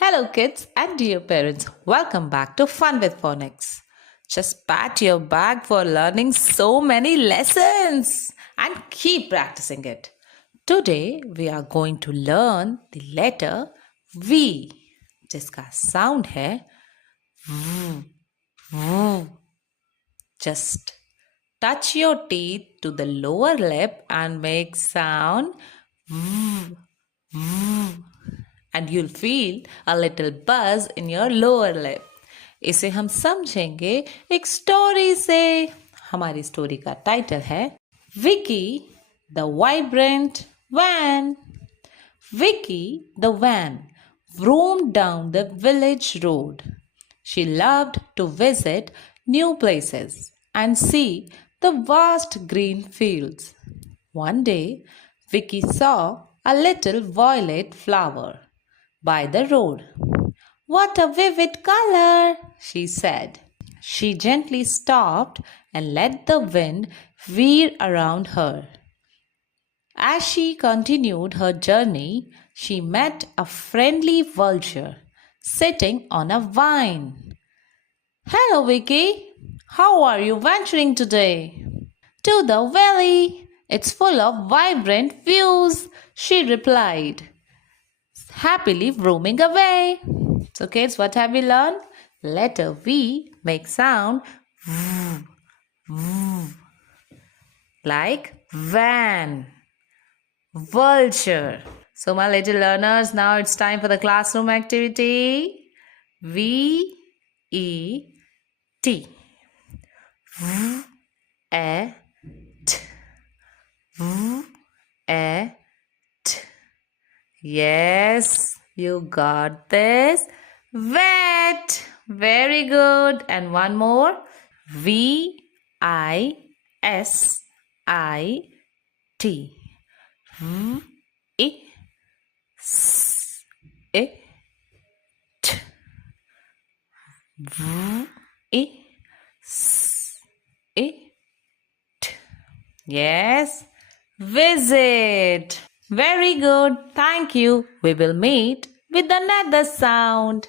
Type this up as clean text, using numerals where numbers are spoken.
Hello, kids and dear parents. Welcome back to Fun with Phonics. Just pat your back for learning so many lessons and keep practicing it. Today, we are going to learn the letter V, जिसका sound है V, V. Just touch your teeth to the lower lip and make sound V, V. And you'll feel a little buzz in your lower lip. इसे हम समझेंगे एक story से. हमारी story का title है Vicky the vibrant van. Vicky the van roamed down the village road. She loved to visit new places and see the vast green fields. One day, Vicky saw a little violet flower by the road. "What a vivid color!" she said. She gently stopped and let the wind veer around her. As she continued her journey, she met a friendly vulture sitting on a vine. "Hello, Vicky. How are you venturing today?" "To the valley. It's full of vibrant views," she replied, happily roaming away. So, kids, what have we learned? Letter V makes sound V, V, like van. Vulture. So, my little learners, now it's time for the classroom activity. V E T. V E T. V E T. Yes, you got this. Wet. Very good. And one more. V I S I T. V I S I T. V I S I T. Yes. Visit. Very good. Thank you. We will meet with another sound.